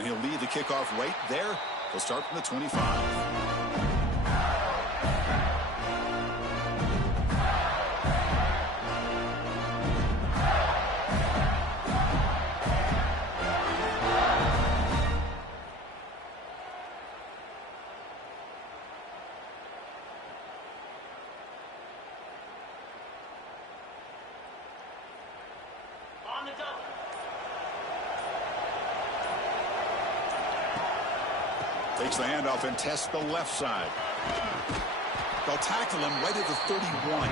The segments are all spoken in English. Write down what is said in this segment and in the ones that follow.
And he'll lead the kickoff right there. He'll start from the 25. Takes the handoff and tests the left side. They'll tackle him right at the 31.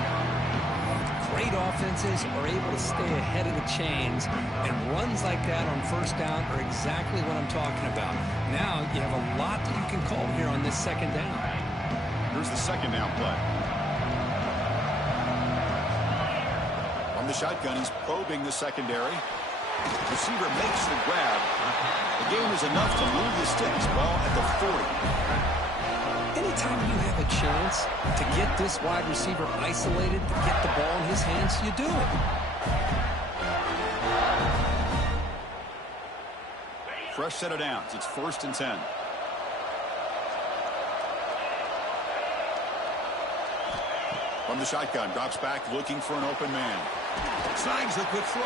Great offenses are able to stay ahead of the chains, and runs like that on first down are exactly what I'm talking about. Now you have a lot that you can call here on this second down. Here's the second down play. From the shotgun, he's probing the secondary. Receiver makes the grab. The game is enough to move the sticks. Ball at the 40. Anytime you have a chance to get this wide receiver isolated, to get the ball in his hands, you do it. Fresh set of downs. It's 1st and 10. From the shotgun, drops back looking for an open man. Snags the quick throw.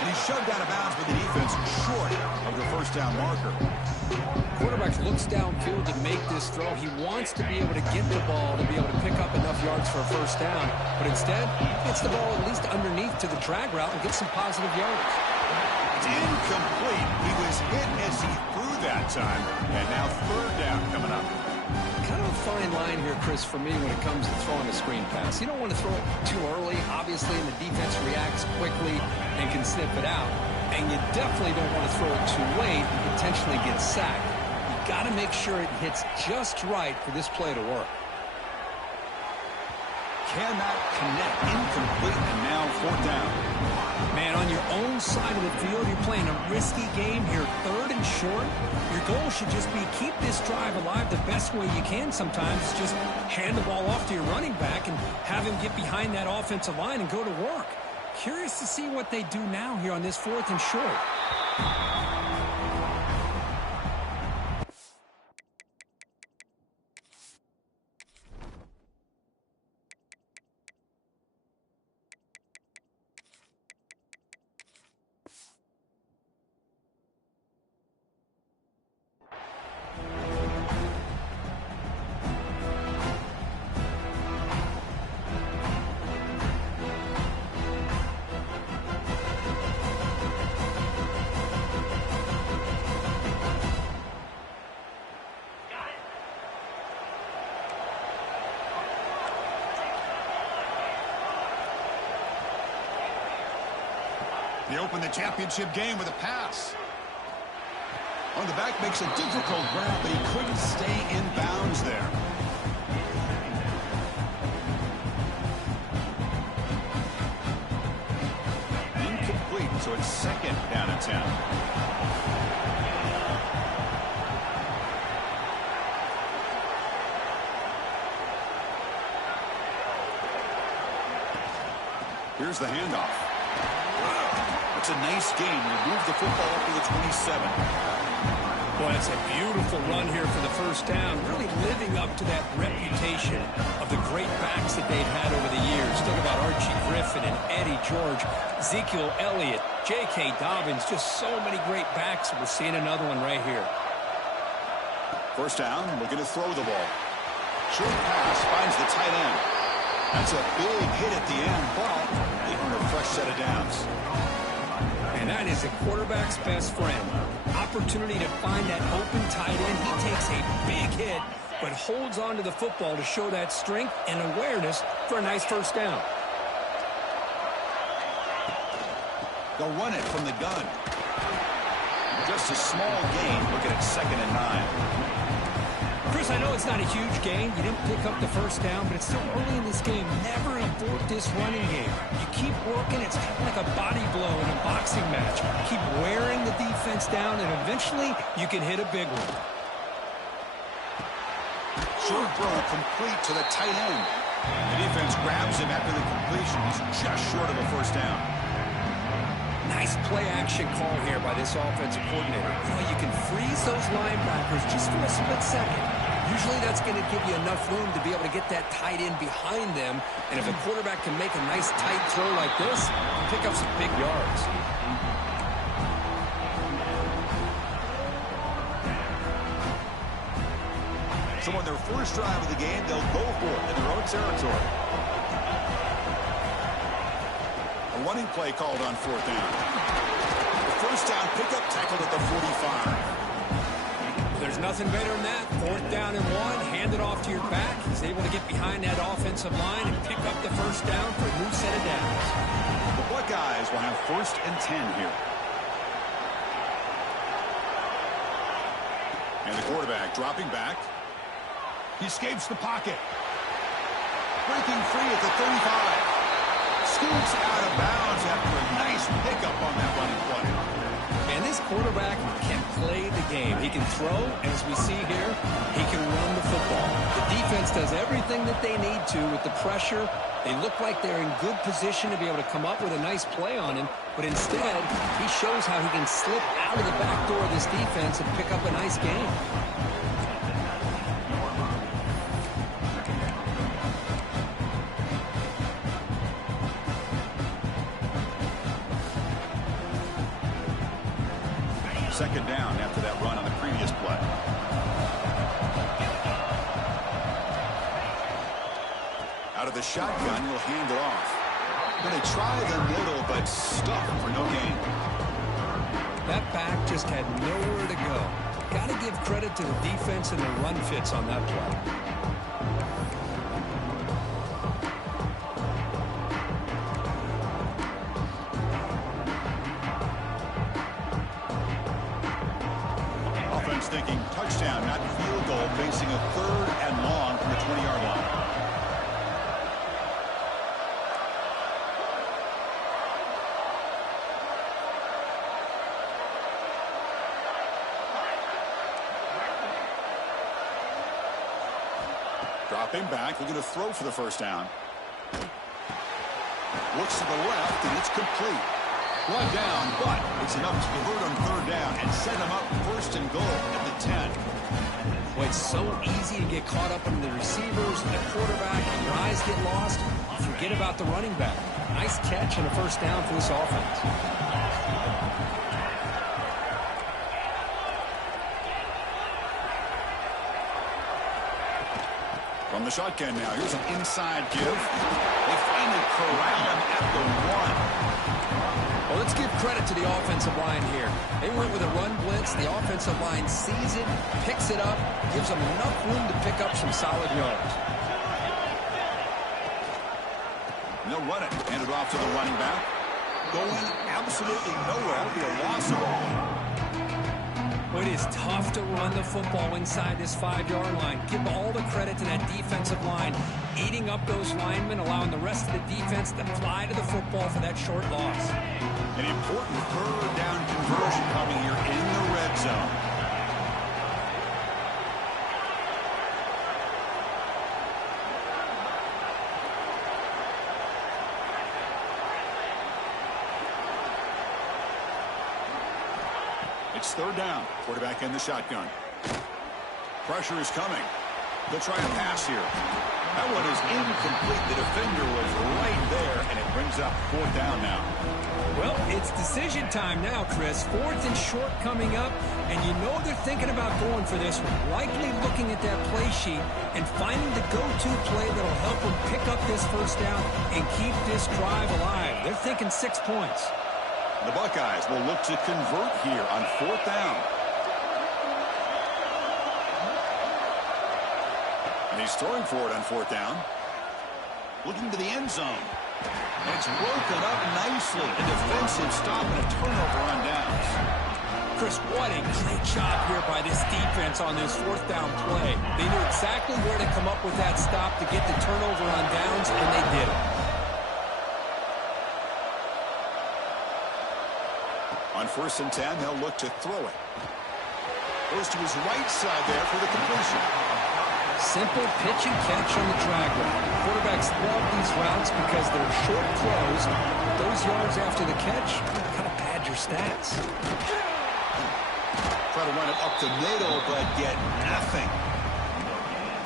And he's shoved out of bounds with the defense short of the first down marker. Quarterback looks downfield to make this throw. He wants to be able to get the ball to be able to pick up enough yards for a first down. But instead, gets the ball at least underneath to the drag route and gets some positive yardage. It's incomplete. He was hit as he threw that time. And now 3rd down coming up. Kind of a fine line here, Chris, for me when it comes to throwing a screen pass. You don't want to throw it too early, obviously, and the defense reacts quickly and can sniff it out. And you definitely don't want to throw it too late and potentially get sacked. You got to make sure it hits just right for this play to work. Cannot connect. Incomplete, and now 4th down. Man, on your own side of the field, you're playing a risky game here, 3rd and short. Your goal should just be keep this drive alive the best way you can sometimes. Just hand the ball off to your running back and have him get behind that offensive line and go to work. Curious to see what they do now here on this 4th and short. They open the championship game with a pass. On the back makes a difficult grab, but he couldn't stay in bounds there. Incomplete, so it's 2nd down and 10. Here's the handoff. It's a nice game. Move the football up to the 27. Boy, it's a beautiful run here for the first down. Really living up to that reputation of the great backs that they've had over the years. Think about Archie Griffin and Eddie George, Ezekiel Elliott, J.K. Dobbins. Just so many great backs. We're seeing another one right here. First down, looking to throw the ball. Short pass finds the tight end. That's a big hit at the end, but they earn a fresh set of downs. And that is a quarterback's best friend. Opportunity to find that open tight end. He takes a big hit, but holds on to the football to show that strength and awareness for a nice first down. They'll run it from the gun. Just a small gain, looking at 2nd and 9. Chris, I know it's not a huge gain. You didn't pick up the first down, but it's still early in this game. Never abort this running game. You keep working. It's kind of like a body blow in a boxing match. Keep wearing the defense down, and eventually you can hit a big one. Short throw complete to the tight end. The defense grabs him after the completion. He's just short of a first down. Nice play-action call here by this offensive coordinator. You know, you can freeze those linebackers just for a split second. Usually that's going to give you enough room to be able to get that tight end behind them. And if a quarterback can make a nice tight throw like this, pick up some big yards. So on their first drive of the game, they'll go for it in their own territory. A running play called on fourth down. The first down pickup tackled at the 45. There's nothing better than that. Fourth down and 1, hand it off to your back. He's able to get behind that offensive line and pick up the first down for a new set of downs. The Buckeyes will have 1st and 10 here. And the quarterback dropping back. He escapes the pocket. Breaking free at the 35. Scoops out of bounds after a nice pickup on that running play. And this quarterback can play the game. He can throw, and as we see here, he can run the football. The defense does everything that they need to with the pressure. They look like they're in good position to be able to come up with a nice play on him, but instead, he shows how he can slip out of the back door of this defense and pick up a nice game. Second down after that run on the previous play. Out of the shotgun, he'll hand it off. Then they try the middle, but stuck for no gain. That back just had nowhere to go. Got to give credit to the defense and the run fits on that play. Thinking touchdown, not field goal, facing a 3rd and long from the 20-yard line. Dropping back, looking to throw for the first down. Looks to the left, and it's complete. One down, but it's enough to convert on 3rd down and set him up 1st and goal at the 10. Well, it's so easy to get caught up in the receivers and the quarterback, and your eyes get lost. Forget about the running back. Nice catch and a first down for this offense. From the shotgun now, here's an inside give. They finally corral him at the 1. Well, let's give credit to the offensive line here. They went with a run blitz. The offensive line sees it, picks it up, gives them enough room to pick up some solid yards. And they'll run it. Hand it off to the running back. Going absolutely nowhere. It'll be a loss of all. It is tough to run the football inside this 5-yard line. Give all the credit to that defensive line, eating up those linemen, allowing the rest of the defense to fly to the football for that short loss. An important 3rd down conversion coming here in the red zone. It's 3rd down. Quarterback in the shotgun. Pressure is coming. They'll try a pass here. That one is incomplete. The defender was right there, and it brings up 4th down now. Well, it's decision time now, Chris. 4th and short coming up, and you know they're thinking about going for this one. Likely looking at that play sheet and finding the go-to play that'll help them pick up this first down and keep this drive alive. They're thinking 6 points. The Buckeyes will look to convert here on 4th down. And he's throwing for it on 4th down. Looking to the end zone. And it's broken up nicely. A defensive stop and a turnover on downs. Chris, what a great job here by this defense on this 4th down play. They knew exactly where to come up with that stop to get the turnover on downs, and they did it. On 1st and 10, they'll look to throw it. Goes to his right side there for the completion. Simple pitch and catch on the drag route. Quarterbacks love these routes because they're short throws. Those yards after the catch, kind of Badger stats. Try to run it up the middle, but get nothing.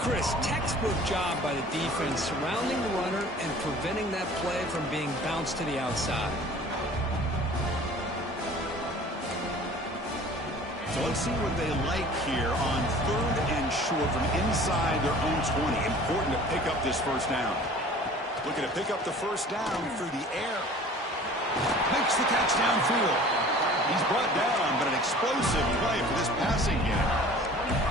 Chris, textbook job by the defense surrounding the runner and preventing that play from being bounced to the outside. So let's see what they like here on 3rd and short from inside their own 20. Important to pick up this first down. Looking to pick up the first down through the air. Makes the catch downfield. He's brought down, but an explosive play for this passing game.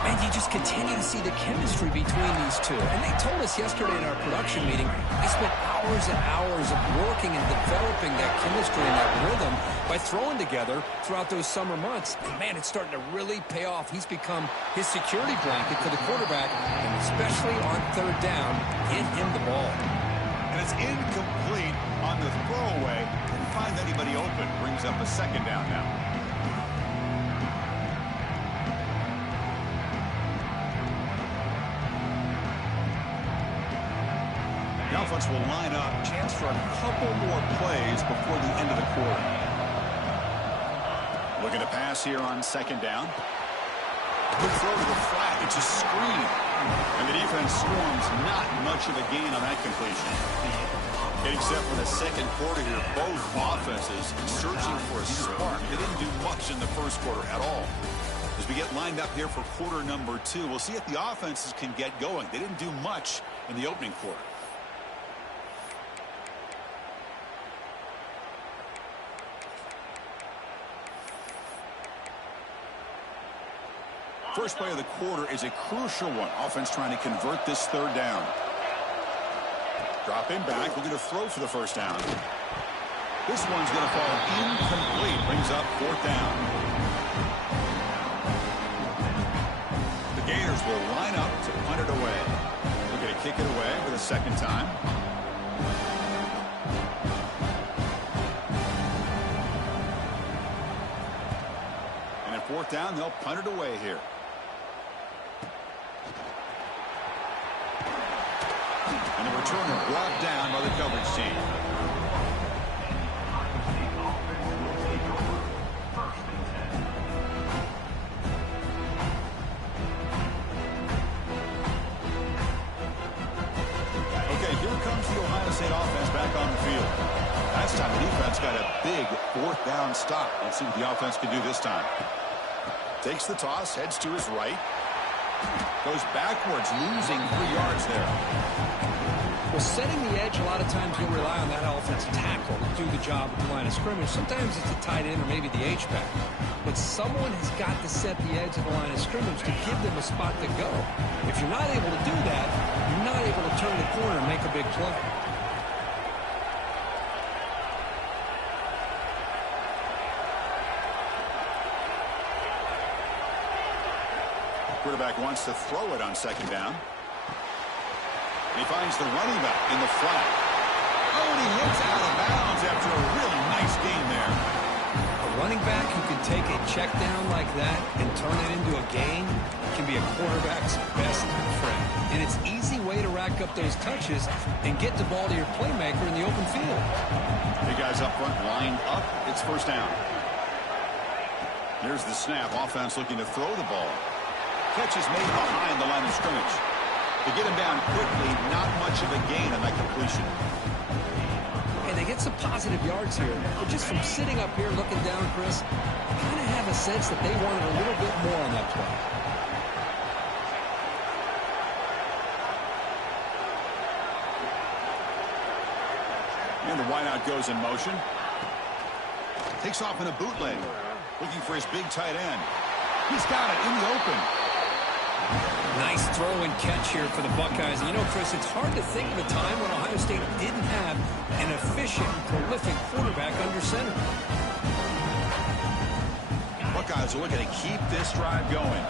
And you just continue to see the chemistry between these two. And they told us yesterday in our production meeting, they spent hours and hours of working and developing that chemistry and that rhythm by throwing together throughout those summer months. And man, it's starting to really pay off. He's become his security blanket for the quarterback, and especially on 3rd down, get him the ball. And it's incomplete on the throwaway. Didn't find anybody open. Brings up a 2nd down now. The offense will line up. Chance for a couple more plays before the end of the quarter. Looking to pass here on 2nd down. Good throw to the flat. It's a screen. And the defense swarms. Not much of a gain on that completion. Getting set for the 2nd quarter here. Both offenses searching for a spark. They didn't do much in the first quarter at all. As we get lined up here for quarter number 2, we'll see if the offenses can get going. They didn't do much in the opening quarter. First play of the quarter is a crucial one. Offense trying to convert this 3rd down. Dropping back, looking to throw for the first down. This one's going to fall incomplete. Brings up 4th down. The Gators will line up to punt it away. Looking to kick it away for the 2nd time. And at 4th down, they'll punt it away here. And the returner brought down by the coverage team. Okay, here comes the Ohio State offense back on the field. Last time the defense got a big 4th down stop. Let's see what the offense can do this time. Takes the toss, heads to his right. Goes backwards, losing 3 yards there. Well, setting the edge, a lot of times you rely on that offensive tackle to do the job at the line of scrimmage. Sometimes it's a tight end or maybe the H-back. But someone has got to set the edge of the line of scrimmage to give them a spot to go. If you're not able to do that, you're not able to turn the corner and make a big play. Quarterback wants to throw it on 2nd down. He finds the running back in the flat. Oh, and he hits out of bounds after a really nice gain there. A running back who can take a check down like that and turn it into a gain can be a quarterback's best friend. And it's an easy way to rack up those touches and get the ball to your playmaker in the open field. Big guys up front lined up. It's 1st down. Here's the snap. Offense looking to throw the ball. Catch is made behind the line of scrimmage. To get him down quickly, not much of a gain on that completion. And they get some positive yards here. But just from sitting up here looking down, Chris, I kind of have a sense that they wanted a little bit more on that play. And the wideout goes in motion. Takes off in a bootleg. Looking for his big tight end. He's got it in the open. Nice throw and catch here for the Buckeyes. And you know, Chris, it's hard to think of a time when Ohio State didn't have an efficient, prolific quarterback under center. Buckeyes are looking to keep this drive going.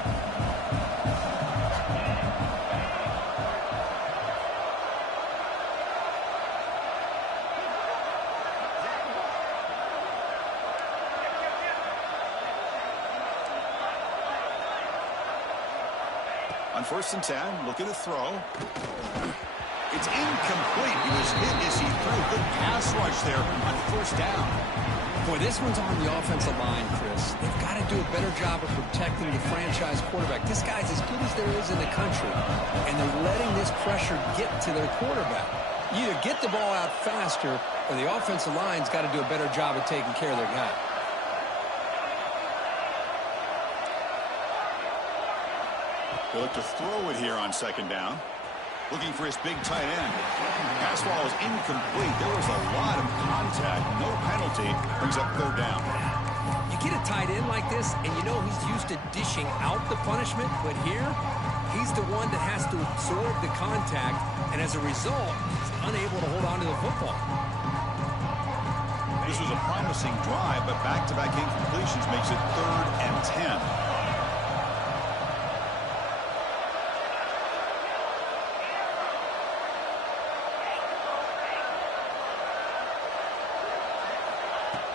On 1st and 10, looking to throw. It's incomplete. He was hit as he threw a good pass rush there on first down. Boy, this one's on the offensive line, Chris. They've got to do a better job of protecting the franchise quarterback. This guy's as good as there is in the country, and they're letting this pressure get to their quarterback. You either get the ball out faster, or the offensive line's got to do a better job of taking care of their guy. He'll look to throw it here on second down. Looking for his big tight end. Pass ball is incomplete. There was a lot of contact. No penalty. Brings up third down. You get a tight end like this, and you know he's used to dishing out the punishment, but here, he's the one that has to absorb the contact, and as a result, he's unable to hold on to the football. This was a promising drive, but back-to-back incompletions makes it 3rd and 10.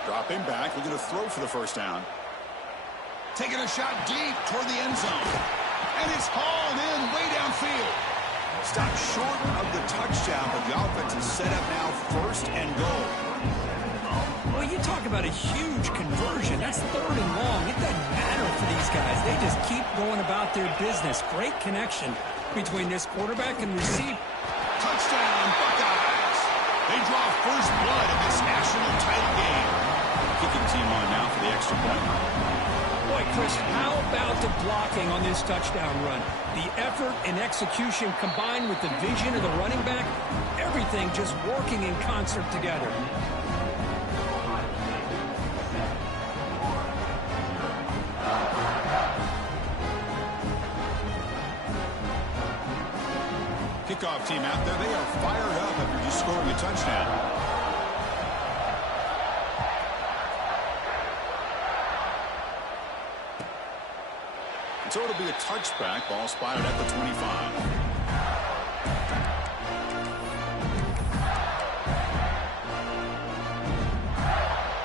Dropping back, looking to throw for the first down. Taking a shot deep toward the end zone. And it's hauled in way downfield. Stopped short of the touchdown, but the offense is set up now 1st and goal. Well, you talk about a huge conversion. That's 3rd and long. It doesn't matter for these guys. They just keep going about their business. Great connection between this quarterback and receiver. Touchdown, Buckeyes. They draw first blood in this national title game. Kicking team on now for the extra point. Boy, Chris, how about the blocking on this touchdown run? The effort and execution combined with the vision of the running back, everything just working in concert together. Kickoff team out there, they are fired up after just scoring a touchdown. So it'll be a touchback. Ball spotted at the 25.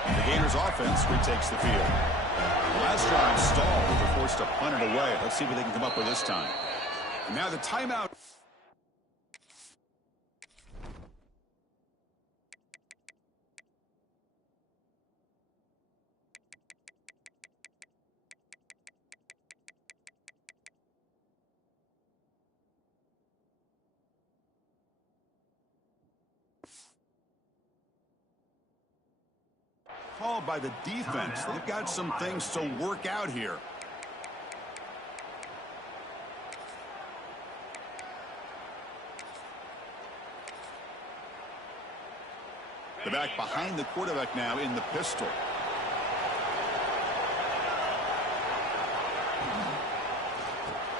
The Gators offense retakes the field. Last drive stalled. They're forced to punt it away. Let's see what they can come up with this time. And now the timeout. Called by the defense. They've got some things to work out here. The back behind the quarterback now in the pistol.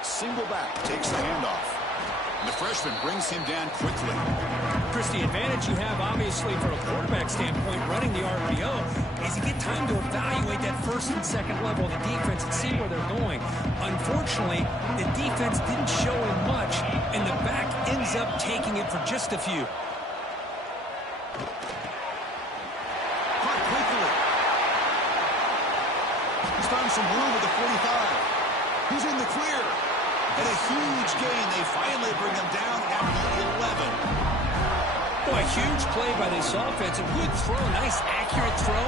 Single back takes the handoff. And the freshman brings him down quickly. Chris, the advantage you have, obviously, from a quarterback standpoint, running the RPO, is you get time to evaluate that first and second level of the defense and see where they're going. Unfortunately, the defense didn't show him much, and the back ends up taking it for just a few. Caught quickly. He's found some room at the 45. He's in the clear. And a huge gain. They finally bring him down at the 11. Boy, a huge play by this offense. A good throw, nice accurate throw.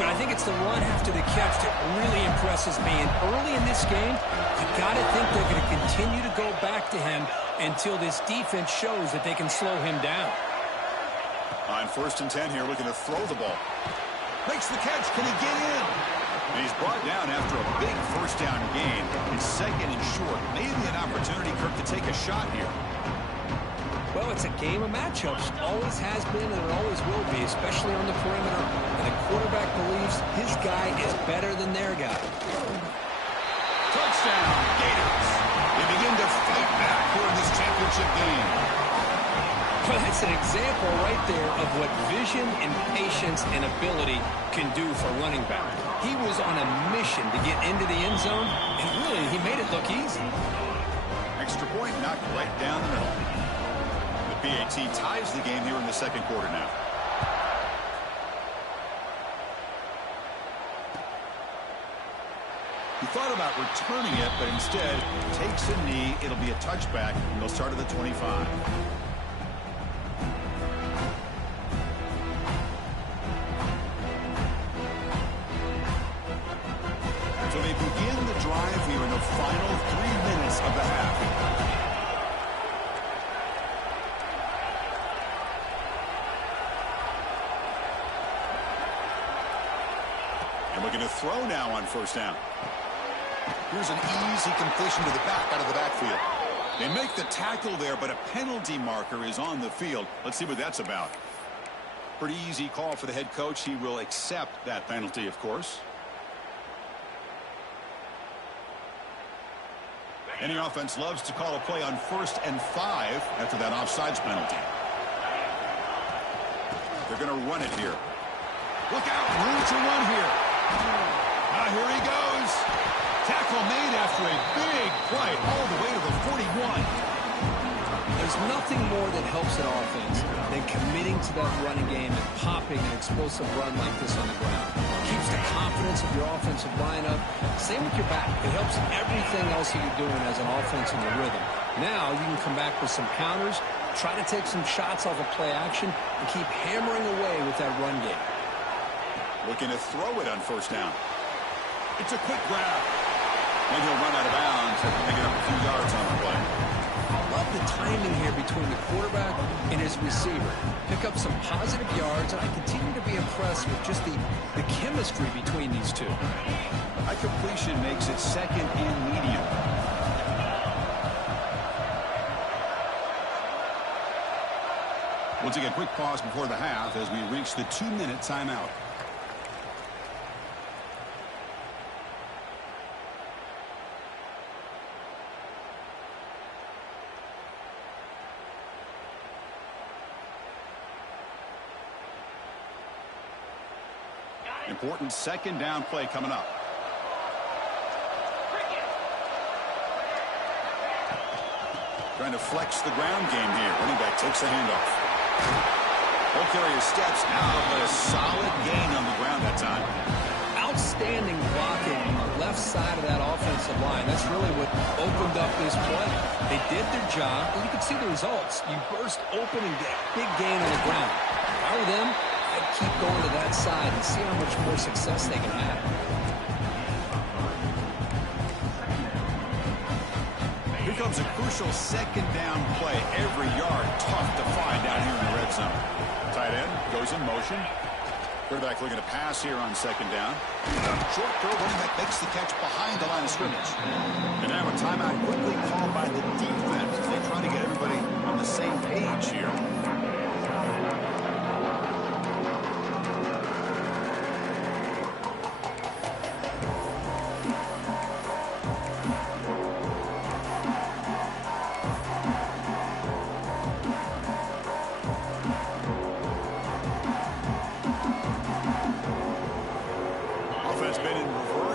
But I think it's the run after the catch that really impresses me. And early in this game, you got to think they're going to continue to go back to him until this defense shows that they can slow him down. On 1st and 10 here, looking to throw the ball. Makes the catch. Can he get in? And he's brought down after a big first down gain. It's 2nd and short. Maybe an opportunity, Kirk, to take a shot here. Well, it's a game of matchups. Always has been and it always will be, especially on the perimeter. And the quarterback believes his guy is better than their guy. Touchdown, Gators. They begin to fight back for this championship game. Well, that's an example right there of what vision and patience and ability can do for running back. He was on a mission to get into the end zone, and really, he made it look easy. Extra point knocked right down the middle. The PAT ties the game here in the 2nd quarter now. He thought about returning it, but instead takes a knee. It'll be a touchback, and they'll start at the 25. And looking to throw now on first down. Here's an easy completion to the back out of the backfield. They make the tackle there, but a penalty marker is on the field. Let's see what that's about. Pretty easy call for the head coach. He will accept that penalty, of course. Any offense loves to call a play on 1st and 5 after that offsides penalty. They're going to run it here. Look out, room to run here. Here he goes. Tackle made after a big play all the way to the 41. There's nothing more that helps an offense than committing to that running game and popping an explosive run like this on the ground. Keeps the confidence of your offensive lineup. Same with your back. It helps everything else that you're doing as an offense in your rhythm. Now you can come back with some counters, try to take some shots off of play action, and keep hammering away with that run game. Looking to throw it on first down. It's a quick grab. And he'll run out of bounds and pick it up a few yards on the play. Love the timing here between the quarterback and his receiver. Pick up some positive yards, and I continue to be impressed with just the chemistry between these two. High completion makes it 2nd and medium. We'll take a quick pause before the half as we reach the 2-minute timeout. Important 2nd down play coming up. Trying to flex the ground game here. Running back takes a handoff. Ball carrier steps out, but a solid gain on the ground that time. Outstanding blocking on the left side of that offensive line. That's really what opened up this play. They did their job, and you can see the results. You burst open and get a big gain on the ground. If I were them, I'd keep going to that side and see how much more success they can have. Here comes a crucial 2nd down play. Every yard tough to find down here in the red zone. Tight end goes in motion. Quarterback looking to pass here on 2nd down. Short throw, running back makes the catch behind the line of scrimmage. And now a timeout quickly called by the defense as they try to get everybody on the same page here.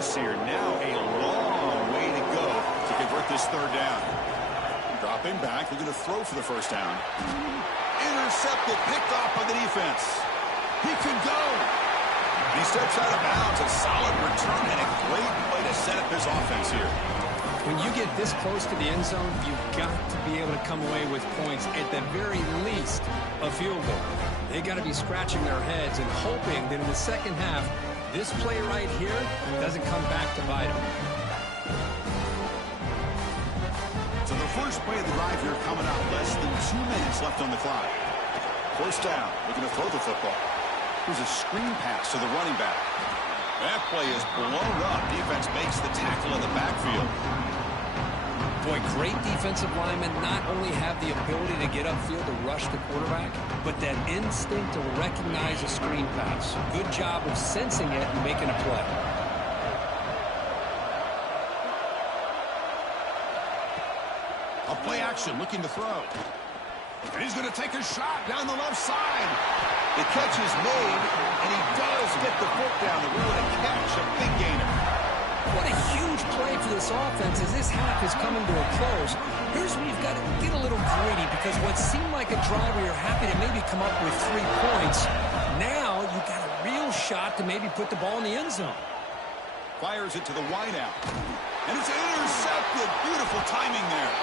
Here. Now a long way to go to convert this 3rd down. Dropping back, looking to throw for the 1st down. Intercepted, picked off by the defense. He can go. He steps out of bounds. A solid return and a great way to set up his offense here. When you get this close to the end zone, you've got to be able to come away with points, at the very least a field goal. They got to be scratching their heads and hoping that in the second half this play right here doesn't come back to bite them. So the first play of the drive here coming up. Less than 2 minutes left on the clock. 1st down, looking to throw the football. Here's a screen pass to the running back. That play is blown up. Defense makes the tackle in the backfield. Boy, great defensive linemen not only have the ability to get upfield to rush the quarterback, but that instinct to recognize a screen pass. Good job of sensing it and making a play. A play action, looking to throw. And he's going to take a shot down the left side. The catch is made, and he does get the foot down. And what a catch, a big gainer. What a huge play for this offense as this half is coming to a close. Here's where you've got to get a little greedy, because what seemed like a drive where you're happy to maybe come up with 3 points, now you've got a real shot to maybe put the ball in the end zone. Fires it to the wideout. And it's intercepted. Beautiful timing there.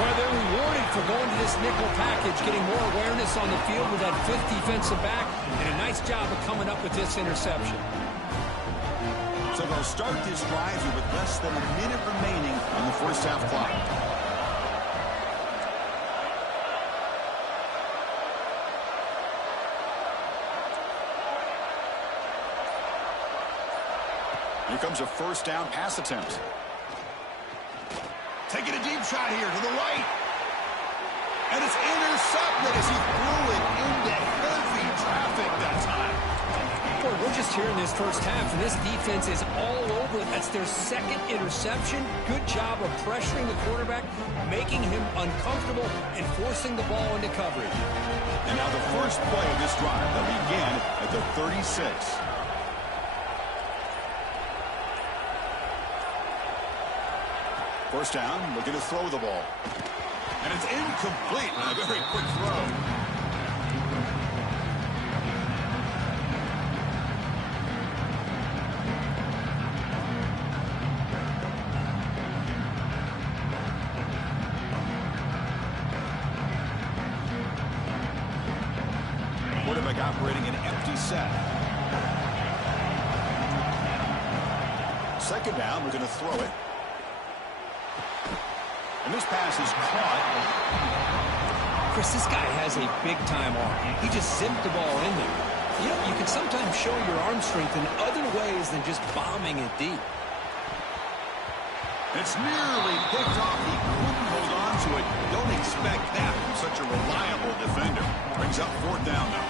Well, they're rewarded for going to this nickel package, getting more awareness on the field with that 5th defensive back, and a nice job of coming up with this interception. So they'll start this drive here with less than a minute remaining on the 1st half clock. Here comes a first down pass attempt. Taking a deep shot here to the right. And it's intercepted as he threw it into heavy traffic that time. Boy, we're just here in this first half, and this defense is all over it. That's their second interception. Good job of pressuring the quarterback, making him uncomfortable, and forcing the ball into coverage. And now the first play of this drive that began at the 36. First down, looking to throw the ball. And it's incomplete on a very quick throw. Quarterback operating an empty set. Second down, we're going to throw it. And this pass is caught. Chris, this guy has a big-time arm. He just zipped the ball in there. You know, you can sometimes show your arm strength in other ways than just bombing it deep. It's nearly picked off. He couldn't hold on to it. Don't expect that from such a reliable defender. Brings up fourth down now.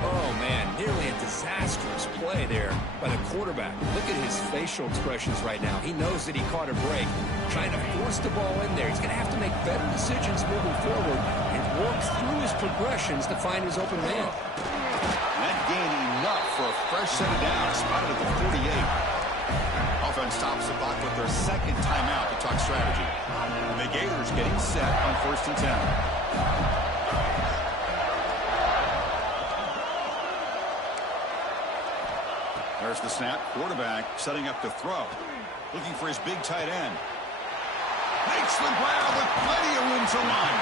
Oh, man, nearly a disastrous play there by the quarterback. Look at his facial expressions right now. He knows that he caught a break, trying to force the ball in there. He's going to have to make better decisions moving forward and work through his progressions to find his open man. That gain enough for a fresh set of downs, spotted at the 48. Offense stops the clock with their second timeout to talk strategy. And the Gators getting set on 1st and 10. There's the snap. Quarterback setting up to throw. Looking for his big tight end. Makes the grab with plenty of room to run.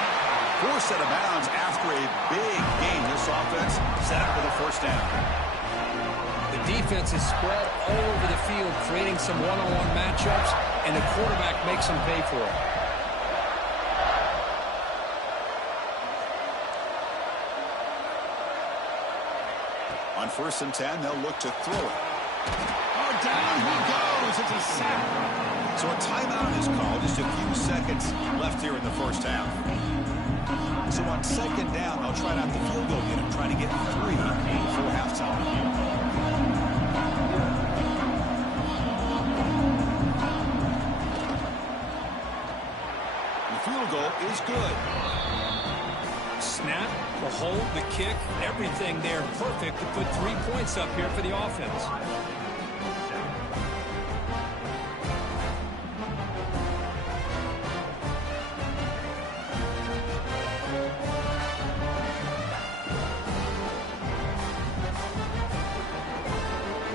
Forced out of bounds after a big gain. This offense set up for the first down. The defense is spread all over the field, creating some one-on-one matchups, and the quarterback makes them pay for it. On 1st and 10, they'll look to throw it. Oh, down he goes. It's a sack. So a timeout is called. Just a few seconds left here in the first half. So on 2nd down, they'll try out the field goal unit, trying to get 3 before halftime. The field goal is good. Snap, the hold, the kick, everything there perfect to put 3 points up here for the offense.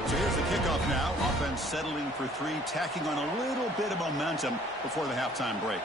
So here's the kickoff now. Offense settling for 3, tacking on a little bit of momentum before the halftime break.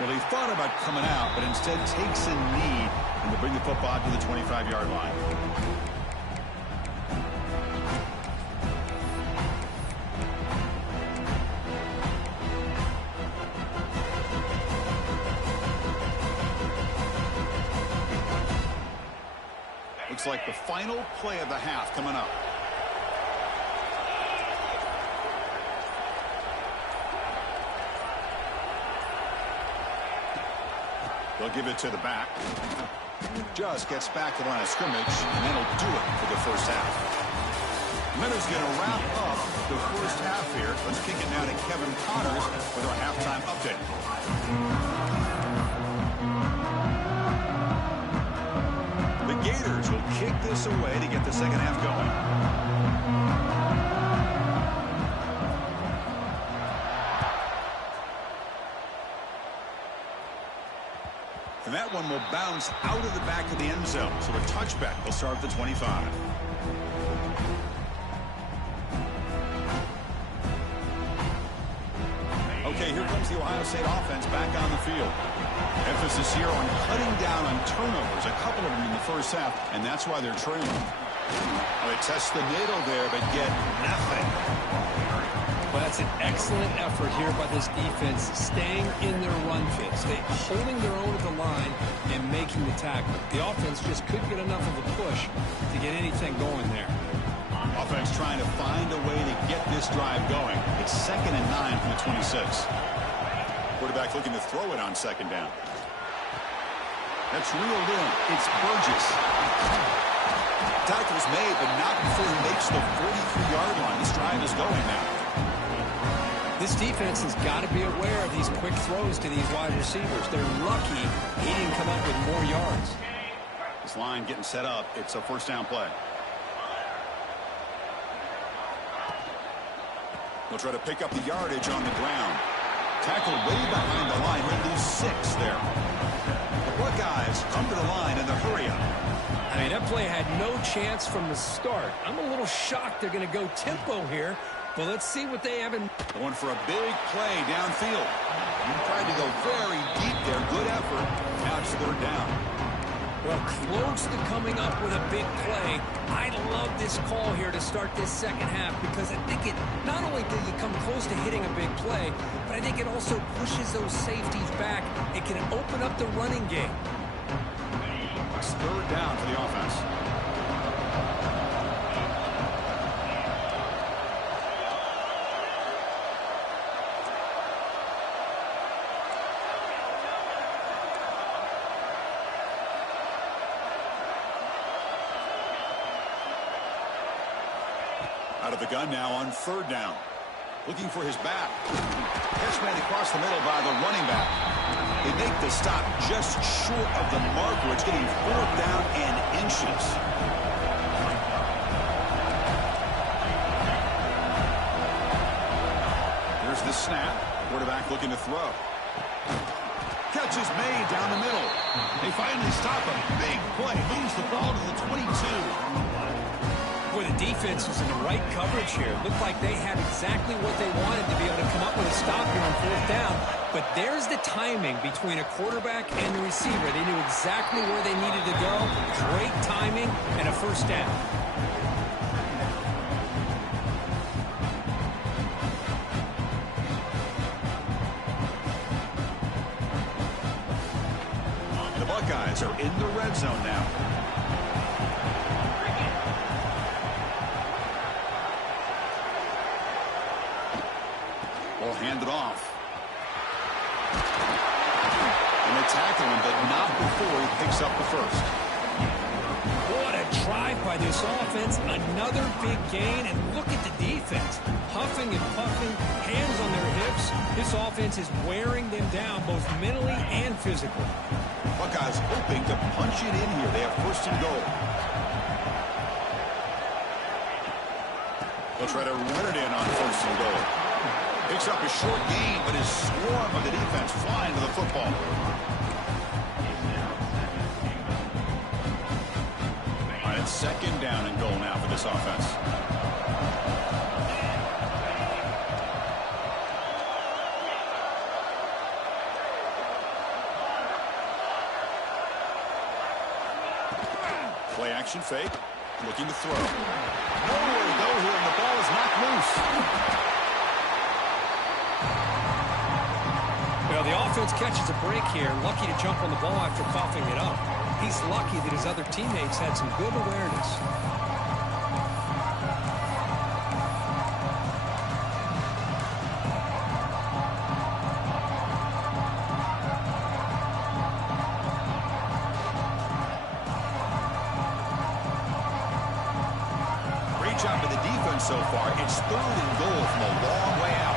Well, he thought about coming out, but instead takes a knee and to bring the football to the 25-yard line. Looks like the final play of the half coming up. They'll give it to the back. Just gets back to the line of scrimmage, and that'll do it for the first half. Miller's going to wrap up the first half here. Let's kick it now to Kevin Connors with our halftime update. The Gators will kick this away to get the second half going. And that one will bounce out of the back of the end zone. So a touchback will start at the 25. Okay, here comes the Ohio State offense back on the field. Emphasis here on cutting down on turnovers, a couple of them in the first half, and that's why they're trailing. They test the middle there, but get nothing. Well, that's an excellent effort here by this defense, staying in their run fit, holding their own at the line and making the tackle. The offense just couldn't get enough of a push to get anything going there. Offense trying to find a way to get this drive going. It's 2nd and 9 from the 26. Quarterback looking to throw it on 2nd down. That's reeled in. It's Burgess. Tackle's made, but not before he makes the 43-yard line. This drive is going now. This defense has got to be aware of these quick throws to these wide receivers. They're lucky he didn't come up with more yards. This line getting set up. It's a 1st down play. They'll try to pick up the yardage on the ground. Tackle way behind the line. He'll lose 6 there. The Buckeyes come to the line in the hurry-up. I mean, that play had no chance from the start. I'm a little shocked they're going to go tempo here. But let's see what they have in. Going for a big play downfield. He tried to go very deep there. Good effort. Now it's 3rd down. Well, close to coming up with a big play. I love this call here to start this 2nd half because I think it not only did you come close to hitting a big play, but I think it also pushes those safeties back. It can open up the running game. It's 3rd down for the offense. Out of the gun now on 3rd down. Looking for his back. Catch made across the middle by the running back. They make the stop just short of the marker. It's getting 4th down and inches. Here's the snap. Quarterback looking to throw. Catch is made down the middle. They finally stop a big play. Moves the ball to the 22. Boy, the defense was in the right coverage here. Looked like they had exactly what they wanted to be able to come up with a stop here on 4th down. But there's the timing between a quarterback and the receiver. They knew exactly where they needed to go. Great timing and a 1st down. The Buckeyes are in the red zone now. Hand it off. And they tackle him, but not before he picks up the 1st. What a drive by this offense. Another big gain, and look at the defense. Huffing and puffing, hands on their hips. This offense is wearing them down, both mentally and physically. Buckeyes hoping to punch it in here. They have 1st and goal. They'll try to run it in on 1st and goal. Picks up a short gain, but his swarm of the defense flying to the football. All right, it's 2nd down and goal now for this offense. Play action fake. Looking to throw. Nowhere to go here, and the ball is knocked loose. Well, the offense catches a break here. Lucky to jump on the ball after coughing it up. He's lucky that his other teammates had some good awareness. Great job by the defense so far. It's 3rd and goal from a long way out.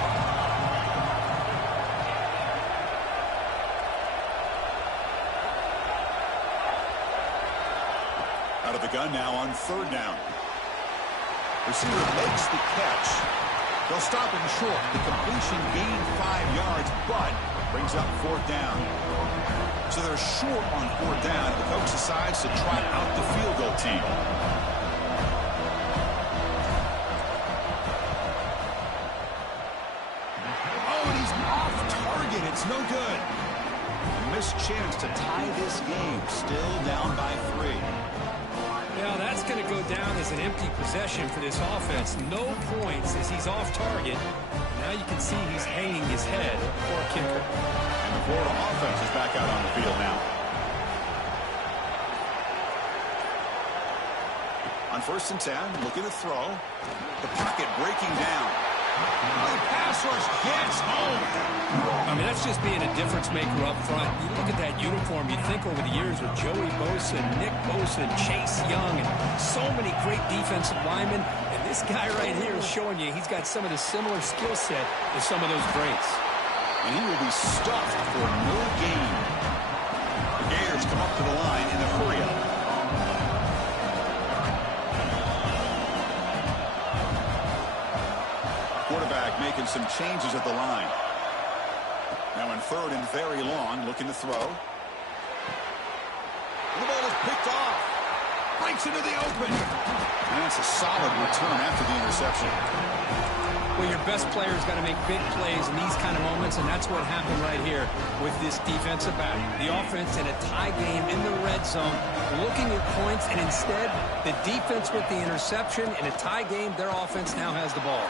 Out of the gun now on 3rd down. Receiver makes the catch. They'll stop him short. The completion gained 5 yards, but brings up 4th down. So they're short on 4th down. The coach decides to trot out the field goal team. Oh, and he's off It's no good. A missed chance to tie this game. Still down by 3. Yeah, that's going to go down as an empty possession for this offense. No points as he's off target. Now you can see he's hanging his head for a kicker. And the Florida offense is back out on the field now. On 1st and 10, looking to throw. The pocket breaking down. The pass rush gets home. I mean, that's just being a difference maker up front. You look at that uniform, you think over the years with Joey Bosa, Nick Bosa, and Chase Young, and so many great defensive linemen. And this guy right here is showing you he's got some of the similar skill set as some of those greats. And he will be stuffed for no gain. The Gators come up to the line in the hurry-up. Quarterback making some changes at the line. Now in 3rd and very long, looking to throw. The ball is picked off. Breaks into the open. And that's a solid return after the interception. Well, your best player's got to make big plays in these kind of moments, and that's what happened right here with this defensive back. The offense in a tie game in the red zone, looking at points, and instead, the defense with the interception. In a tie game, their offense now has the ball.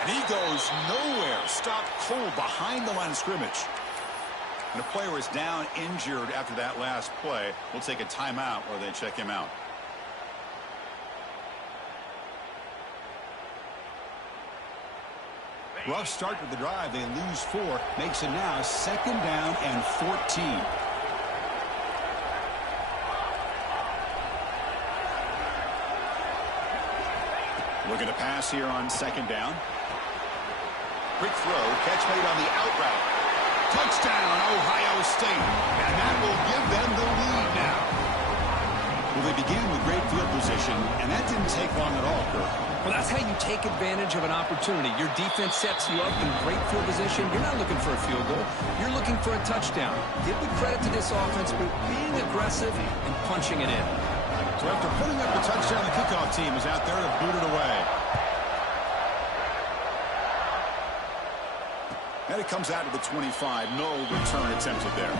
And he goes nowhere. Stopped cold behind the line of scrimmage. And a player is down injured after that last play. We'll take a timeout while they check him out. Rough start with the drive. They lose 4. Makes it now 2nd down and 14. Looking to pass here on 2nd down. Quick throw, catch made on the out route. Touchdown, Ohio State. And that will give them the lead now. Well, they began with great field position, and that didn't take long at all, Kirk. Well, that's how you take advantage of an opportunity. Your defense sets you up in great field position. You're not looking for a field goal. You're looking for a touchdown. Give the credit to this offense for being aggressive and punching it in. So after putting up the touchdown, the kickoff team is out there to boot it away. And it comes out to the 25. No return attempted there.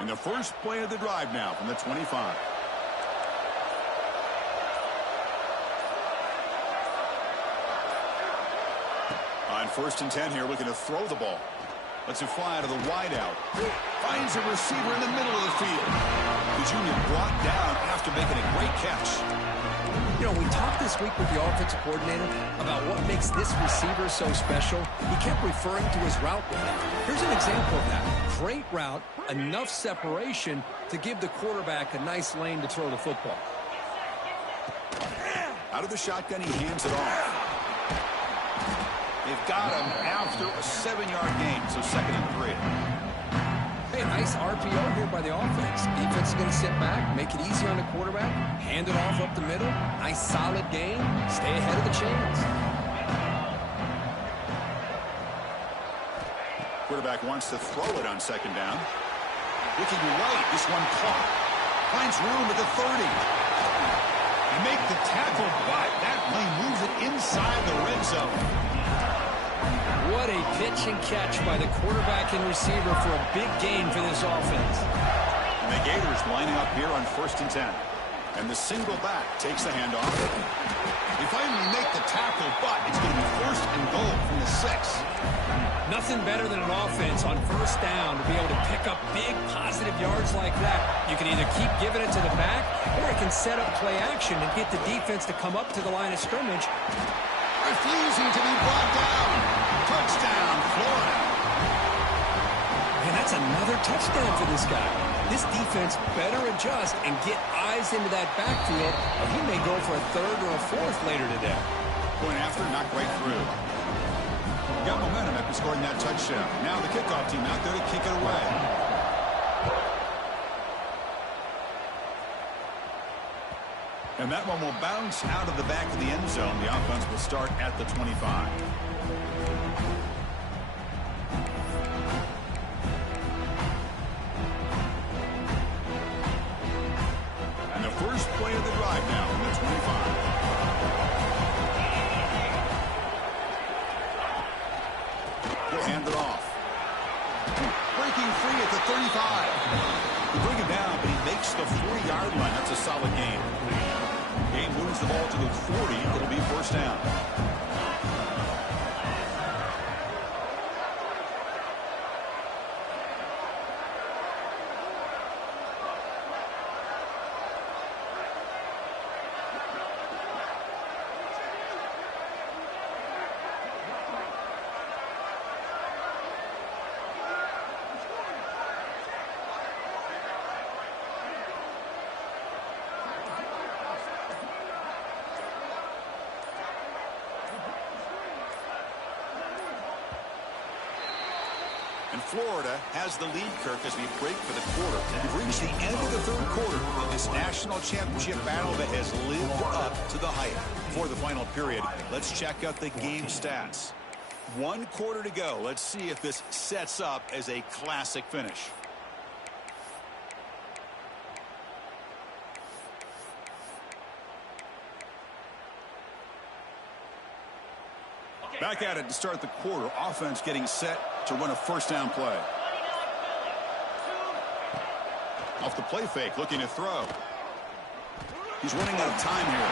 And the first play of the drive now from the 25. On 1st and 10 here, looking to throw the ball. Lets it fly to the wideout. Finds a receiver in the middle of the field. The junior brought down after making a great catch. You know, we talked this week with the offensive coordinator about what makes this receiver so special. He kept referring to his route with him. Here's an example of that. Great route, enough separation to give the quarterback a nice lane to throw the football. Out of the shotgun, he hands it off. They've got him after a 7-yard gain, so 2nd and 3. Hey, nice RPO here by the offense. Defense is going to sit back, make it easy on the quarterback, hand it off up the middle. Nice solid game. Stay ahead of the chains. Quarterback wants to throw it on 2nd down. Looking right, this one caught. Finds room at the 30. And make the tackle, but that plane moves it inside the red zone. What a pitch and catch by the quarterback and receiver for a big gain for this offense. And the Gators lining up here on 1st and 10. And the single back takes the handoff. They finally make the tackle, but it's going to be 1st and goal from the 6. Nothing better than an offense on 1st down to be able to pick up big positive yards like that. You can either keep giving it to the back, or it can set up play action and get the defense to come up to the line of scrimmage. Refusing to be brought down. Touchdown, Florida. And that's another touchdown for this guy. This defense better adjust and get eyes into that backfield, or he may go for a 3rd or a 4th later today. Going after, not right through. got momentum after scoring that touchdown. Now the kickoff team out there to kick it away. And that one will bounce out of the back of the end zone. The offense will start at the 25. And the first play of the drive now from the 25. He'll hand it off. Breaking free at the 35. He bring him down, but he makes the 40-yard line. That's a solid game. Game moves the ball to the 40. It'll be first down. And Florida has the lead, Kirk, as we break for the quarter. We've reached the end of the third quarter in this national championship battle that has lived up to the hype. For the final period, let's check out the game stats. 1 quarter to go. Let's see if this sets up as a classic finish. Back at it to start the quarter. Offense getting set to run a first down play. Off the play fake, looking to throw. He's running out of time here.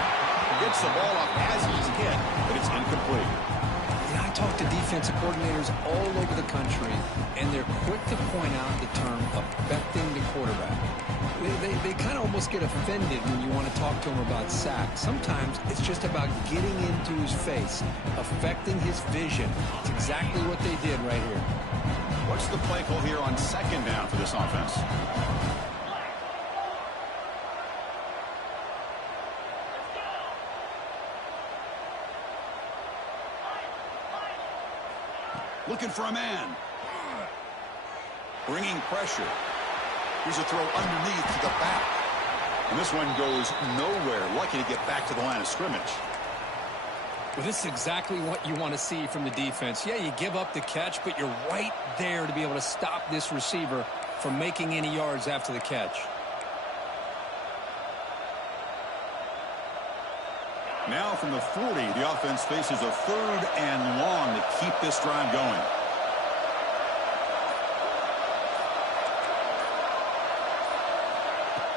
Gets the ball off as he's hit, but it's incomplete. And I talk to defensive coordinators all over the country, and they're quick to point out the term affecting the quarterback. They kind of almost get offended when you want to talk to them about sacks. Sometimes it's just about getting into his face, affecting his vision. It's exactly what they did right here. What's the play call here on second down for this offense? Looking for a man. Bringing pressure. Here's a throw underneath to the back. And this one goes nowhere. Lucky to get back to the line of scrimmage. Well, this is exactly what you want to see from the defense. Yeah, you give up the catch, but you're right there to be able to stop this receiver from making any yards after the catch. Now from the 40, the offense faces a 3rd and long to keep this drive going.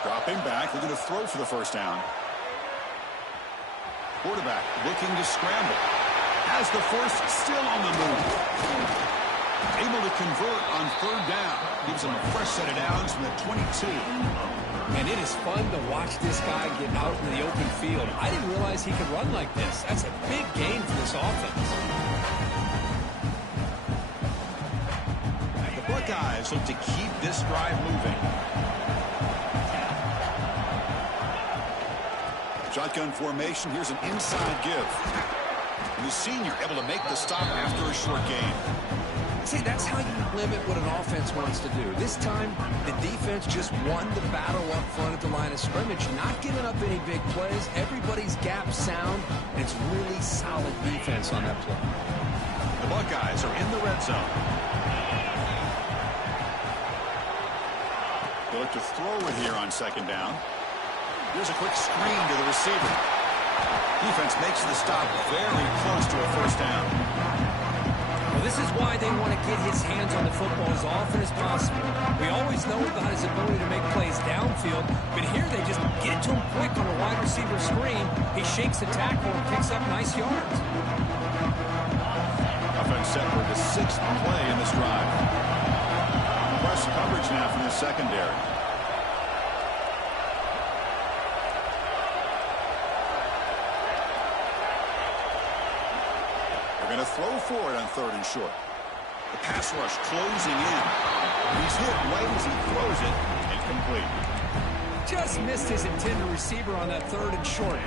Dropping back, looking to throw for the first down. Quarterback looking to scramble. Has the force still on the move. Able to convert on 3rd down. Gives him a fresh set of downs from the 22. And it is fun to watch this guy get out in the open field. I didn't realize he could run like this. That's a big gain for this offense. And the Buckeyes look to keep this drive moving. Shotgun formation. Here's an inside give. And the senior able to make the stop after a short gain. See, that's how you limit what an offense wants to do. This time, the defense just won the battle up front at the line of scrimmage, not giving up any big plays. Everybody's gap sound, and it's really solid defense on that play. The Buckeyes are in the red zone. They look to throw it here on second down. Here's a quick screen to the receiver. Defense makes the stop very close to a first down. Well, this is why they want to get his hands on the football as often as possible. We always know about his ability to make plays downfield, but here they just get it to him quick on a wide receiver screen. He shakes the tackle and picks up nice yards. Offense set for the 6th play in this drive. Press coverage now from the secondary. Going to throw for it on 3rd and short. The pass rush closing in. He's hit right as he throws it. Incomplete. Just missed his intended receiver on that 3rd and short.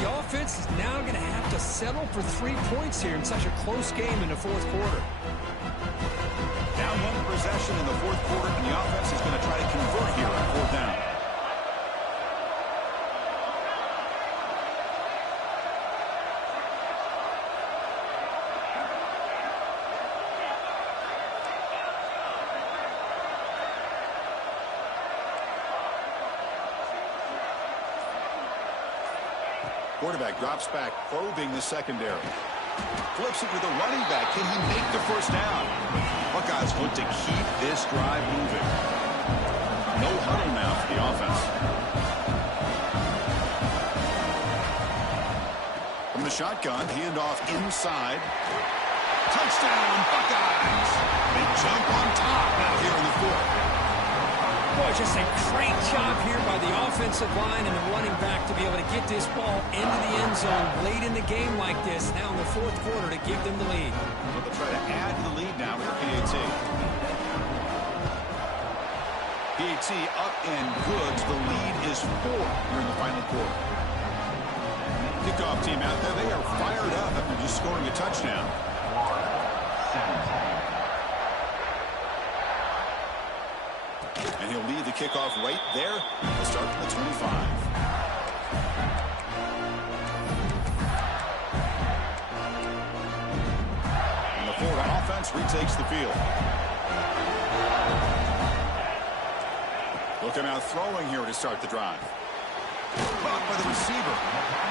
The offense is now going to have to settle for 3 points here in such a close game in the 4th quarter. Down 1 possession in the 4th quarter, and the offense is going to try to convert here on 4th down. Quarterback drops back, probing the secondary. Flips it to the running back. Can he make the first down? Buckeyes want to keep this drive moving. No huddle now for the offense. From the shotgun, handoff inside. Touchdown, Buckeyes! They jump on top now here in the 4th. Boy, just a great job here by the offensive line and the running back to be able to get this ball into the end zone late in the game like this, now in the 4th quarter, to give them the lead. Well, they'll try to add to the lead now with the PAT. PAT up and good. The lead is 4 here in the final quarter. Kickoff team out there. They are fired up after just scoring a touchdown. And he'll lead the kickoff right there. We'll start from the 25. And the Florida offense retakes the field. Looking out throwing here to start the drive. Caught by the receiver.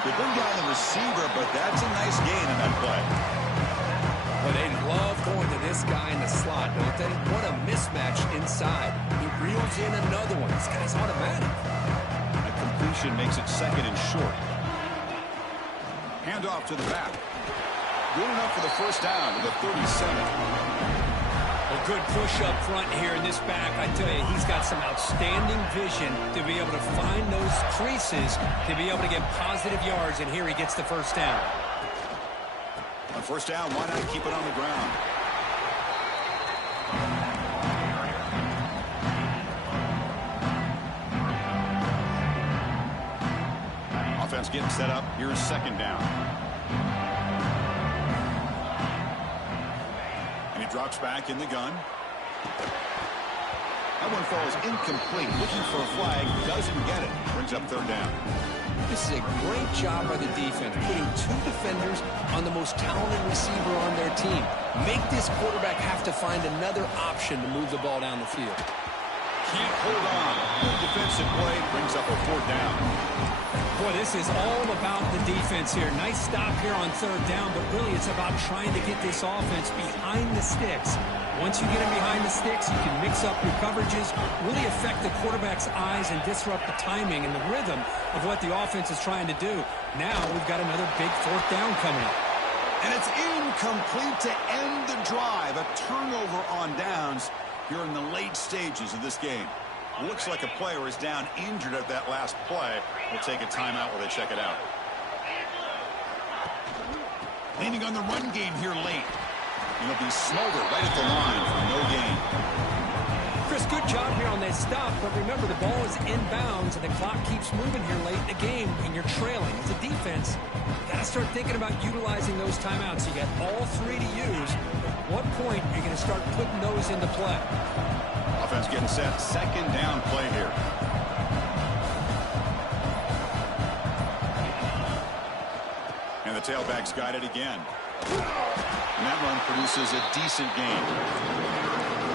They bring down the receiver, but that's a nice gain in that play. Well, they love going to this guy in the slot, don't they? What a mismatch inside. He reels in another one. This guy's automatic. A completion makes it 2nd and short. Handoff to the back. Good enough for the first down to the 37. A good push up front here in this back. I tell you, he's got some outstanding vision to be able to find those creases, to be able to get positive yards, and here he gets the first down. On first down, why not keep it on the ground? Offense getting set up. Here's 2nd down. And he drops back in the gun. That one falls incomplete. Looking for a flag. Doesn't get it. Brings up 3rd down. This is a great job by the defense, putting 2 defenders on the most talented receiver on their team. Make this quarterback have to find another option to move the ball down the field. Can't hold on. Good defensive play. Brings up a 4th down. Boy, this is all about the defense here. Nice stop here on 3rd down, but really it's about trying to get this offense behind the sticks. Once you get him behind the sticks, you can mix up your coverages, really affect the quarterback's eyes and disrupt the timing and the rhythm of what the offense is trying to do. Now we've got another big 4th down coming up. And it's incomplete to end the drive. A turnover on downs here in the late stages of this game. Looks like a player is down injured at that last play. We'll take a timeout while they check it out. Leaning on the run game here late. And it'll be Smolder right at the line for no gain. Chris, good job here on that stop, but remember the ball is inbounds and the clock keeps moving here late in the game and you're trailing. As a defense, you got to start thinking about utilizing those timeouts. You got all 3 to use. At what point are you going to start putting those into play? Offense getting set. 2nd down play here. And the tailback's got it again. And that run produces a decent gain.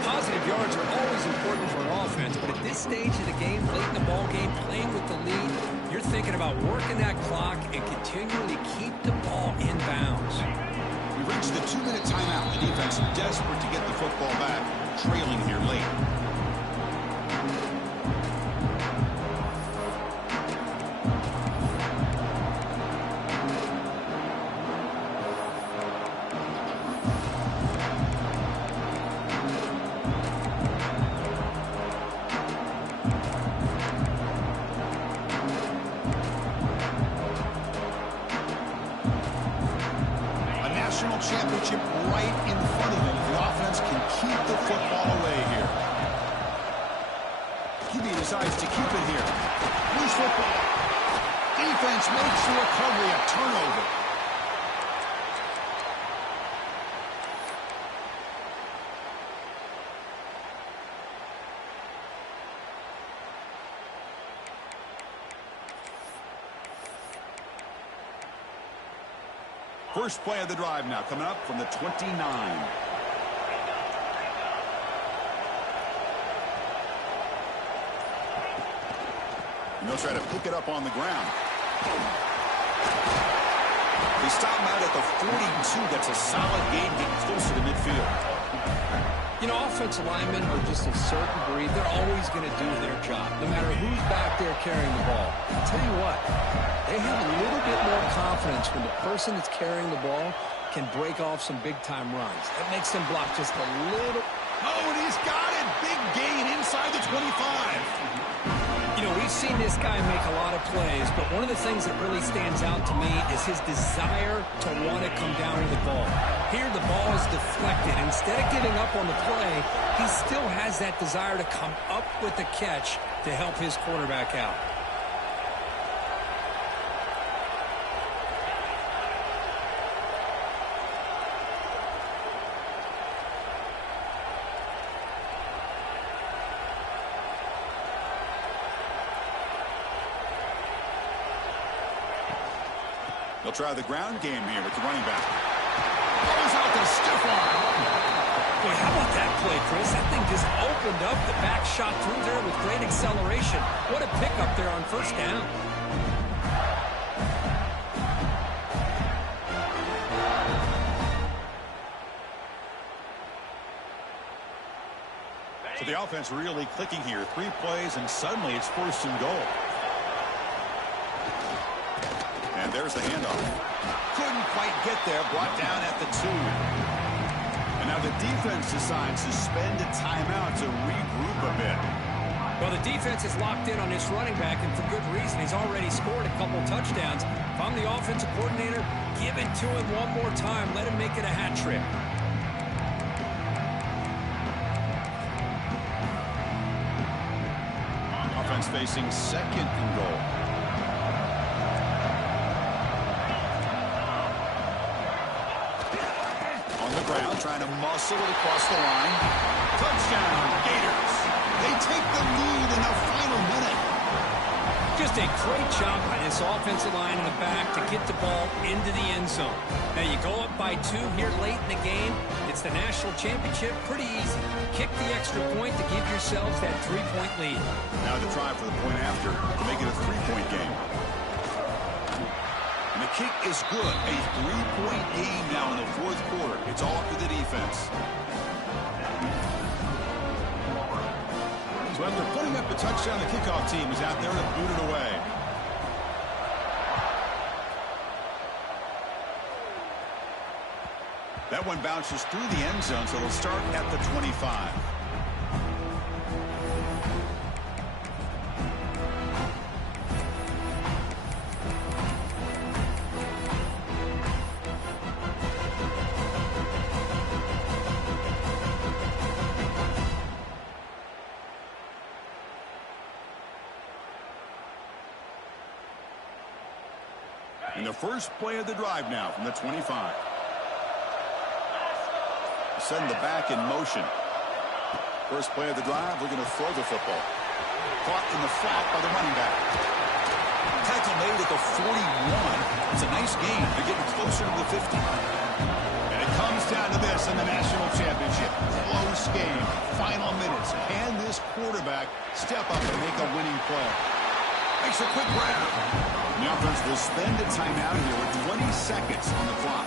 Positive yards are always important for an offense, but at this stage of the game, late in the ball game, playing with the lead, you're thinking about working that clock and continually keep the ball in bounds. We reached the 2-minute timeout. The defense desperate to get the football back, trailing here late. Championship right in front of him. The offense can keep the football away here. QB decides to keep it here. Loose football. Defense makes the recovery a turnover. First play of the drive now coming up from the 29. And they'll try to pick it up on the ground. They stop him out at the 42. That's a solid gain, getting closer to midfield. You know, offensive linemen are just a certain breed. They're always going to do their job, no matter who's back there carrying the ball. I'll tell you what, they have a little bit more confidence when the person that's carrying the ball can break off some big-time runs. That makes them block just a little. Oh, and he's got it. Big gain inside the 25. You know, we've seen this guy make a lot of plays, but one of the things that really stands out to me is his desire to want to come down with the ball. Here, the ball is deflected. Instead of giving up on the play, he still has that desire to come up with the catch to help his quarterback out. They'll try the ground game here with the running back. Goes out to stiff arm. Boy, how about that play, Chris? That thing just opened up. The back shot through there with great acceleration. What a pickup there on first down. So the offense really clicking here. 3 plays, and suddenly it's 1st and goal. And there's the handoff. Couldn't quite get there. Brought down at the 2. And now the defense decides to spend a timeout to regroup a bit. Well, the defense is locked in on this running back, and for good reason. He's already scored a couple touchdowns. If I'm the offensive coordinator, give it to him one more time. Let him make it a hat trick. Offense facing 2nd and goal. Trying to muscle it across the line. Touchdown, Gators. They take the lead in the final minute. Just a great job by this offensive line in the back to get the ball into the end zone. Now you go up by 2 here late in the game. It's the national championship. Pretty easy. Kick the extra point to give yourselves that 3-point lead. Now to try for the point after to make it a 3-point game. The kick is good. A 3-point game now in the 4th quarter. It's all up to the defense. So after putting up the touchdown, the kickoff team is out there to boot it away. That one bounces through the end zone, so they'll start at the 25. And the first play of the drive now from the 25. Send the back in motion. First play of the drive, we're going to throw the football. Caught in the flat by the running back. Tackle made at the 41. It's a nice gain. They're getting closer to the 50. And it comes down to this in the national championship. Close game. Final minutes. Can this quarterback step up and make a winning play? Makes a quick grab. The offense will spend a timeout here with 20 seconds on the clock.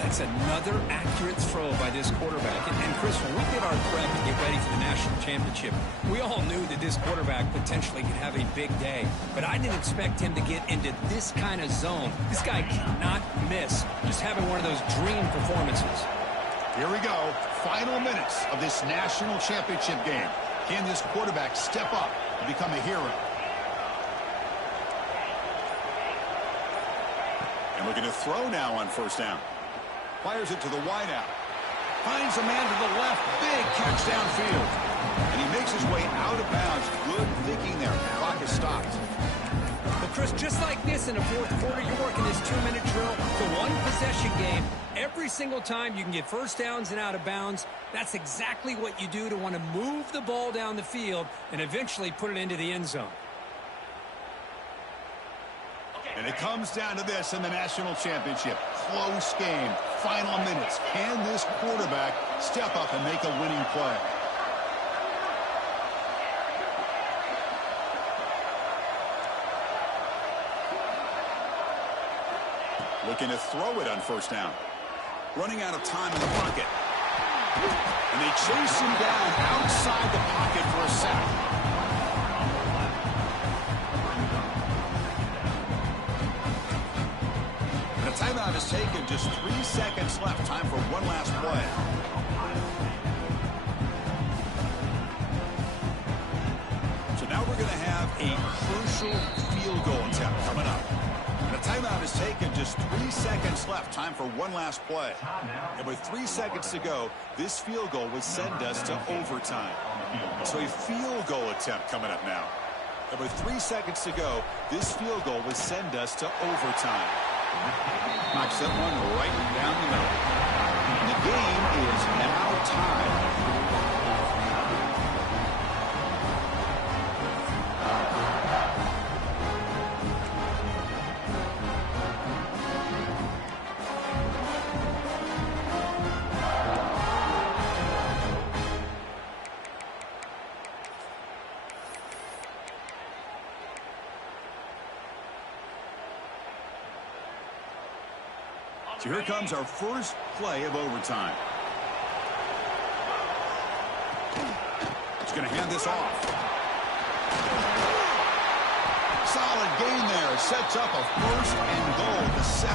That's another accurate throw by this quarterback. And Chris, when we did our prep to get ready for the national championship, we all knew that this quarterback potentially could have a big day. But I didn't expect him to get into this kind of zone. This guy cannot miss just having one of those dream performances. Here we go. Final minutes of this national championship game. Can this quarterback step up and become a hero? And looking to throw now on first down. Fires it to the wideout. Finds a man to the left. Big catch downfield. And he makes his way out of bounds. this in the fourth quarter. You're working this 2-minute drill. It's a one-possession game. Every single time you can get first downs and out of bounds, that's exactly what you do to want to move the ball down the field and eventually put it into the end zone. And it comes down to this in the national championship. Close game, final minutes. Can this quarterback step up and make a winning play? Looking to throw it on first down. Running out of time in the pocket. And they chase him down outside the pocket for a sack. And a timeout is taken. Just 3 seconds left. Time for one last play. So now we're going to have a crucial field goal attempt coming up. Timeout is taken. Just 3 seconds left. Time for one last play. And with 3 seconds to go, this field goal would send us to overtime. So a field goal attempt coming up now. And with 3 seconds to go, this field goal would send us to overtime. Knocks that one right down the middle. And the game is now tied. So here comes our first play of overtime. He's going to hand this off. Solid gain there. Sets up a first and goal at the 7.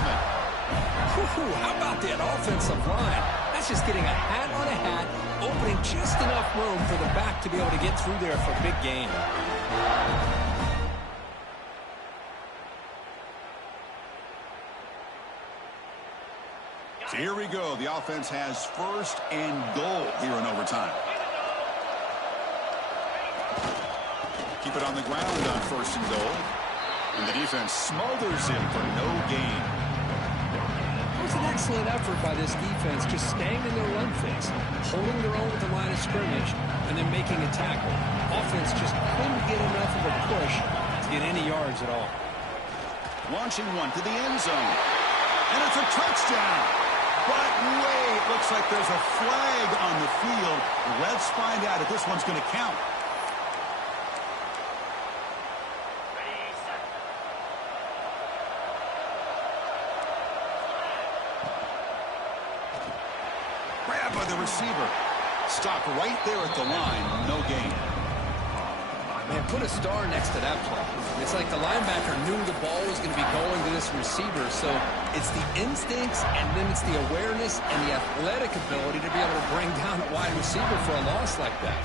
How about that offensive line? That's just getting a hat on a hat, opening just enough room for the back to be able to get through there for a big gain. So here we go. The offense has first and goal here in overtime. Keep it on the ground on first and goal. And the defense smothers him for no gain. It was an excellent effort by this defense, just staying in their run face, holding their own with the line of scrimmage, and then making a tackle. Offense just couldn't get enough of a push to get any yards at all. Launching one to the end zone. And it's a touchdown. But wait, looks like there's a flag on the field. Let's find out if this one's going to count. Grabbed by the receiver. Stopped right there at the line. No gain. Man, put a star next to that play. It's like the linebacker knew the ball was going to be going to this receiver, so it's the instincts and then it's the awareness and the athletic ability to be able to bring down a wide receiver for a loss like that.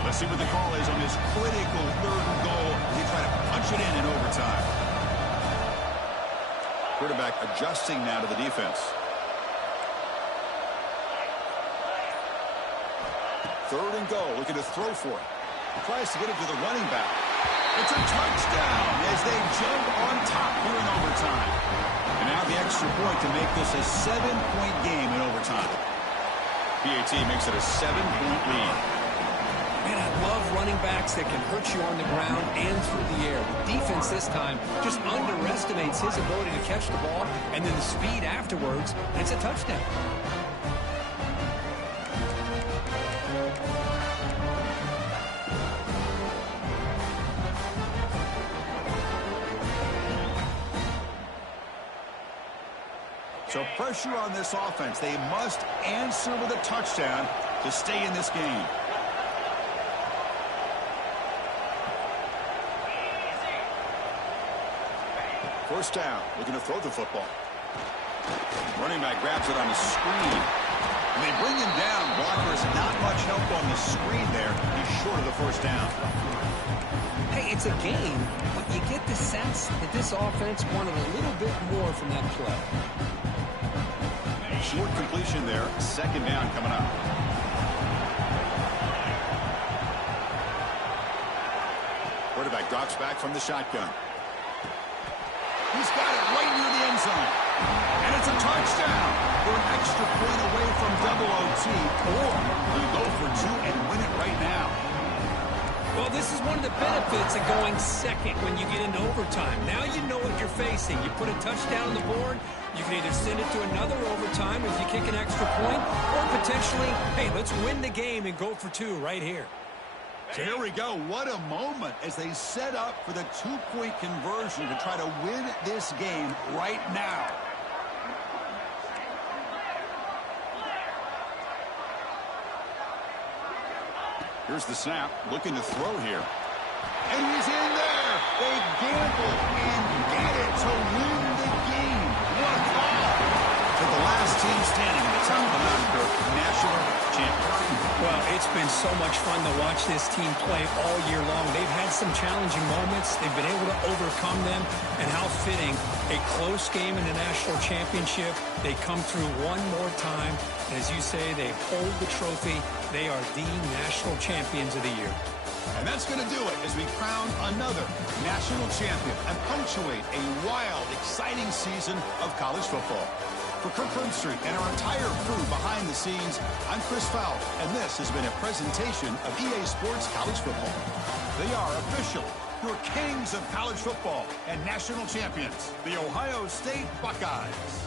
Let's see what the call is on this critical third and goal as he tries to punch it in overtime. Quarterback adjusting now to the defense. Third and goal, looking to throw for it. He tries to get it to the running back. It's a touchdown as they jump on top here in overtime. And now the extra point to make this a 7-point game in overtime. PAT makes it a 7-point lead. Man, I love running backs that can hurt you on the ground and through the air. The defense this time just underestimates his ability to catch the ball, and then the speed afterwards, and it's a touchdown. So pressure on this offense. They must answer with a touchdown to stay in this game. First down, looking to throw the football. Running back grabs it on the screen. And they bring him down. Blockers not much help on the screen there. He's short of the first down. Hey, it's a game, but you get the sense that this offense wanted a little bit more from that play. Short completion there. Second down coming up. quarterback drops back from the shotgun. He's got it right near the end zone. And it's a touchdown. We're an extra point away from double OT, or you go for two and win it right now. Well, this is one of the benefits of going second when you get into overtime. Now you know what you're facing. You put a touchdown on the board, you can either send it to another overtime if you kick an extra point, or potentially, hey, let's win the game and go for two right here. So here we go. What a moment as they set up for the two-point conversion to try to win this game right now. Here's the snap, looking to throw here. And he's in there. They gamble and get it to win the game. What a call. To the last team standing at the top of the mountain group, national champions. Well, it's been so much fun to watch this team play all year long. They've had some challenging moments. They've been able to overcome them. And how fitting, a close game in the national championship. They come through one more time. And as you say, they hold the trophy. They are the national champions of the year. And that's going to do it as we crown another national champion and punctuate a wild, exciting season of college football. For Kirk Herbstreit and our entire crew behind the scenes, I'm Chris Fowler, and this has been a presentation of EA Sports College Football. They are officially your kings of college football and national champions, the Ohio State Buckeyes.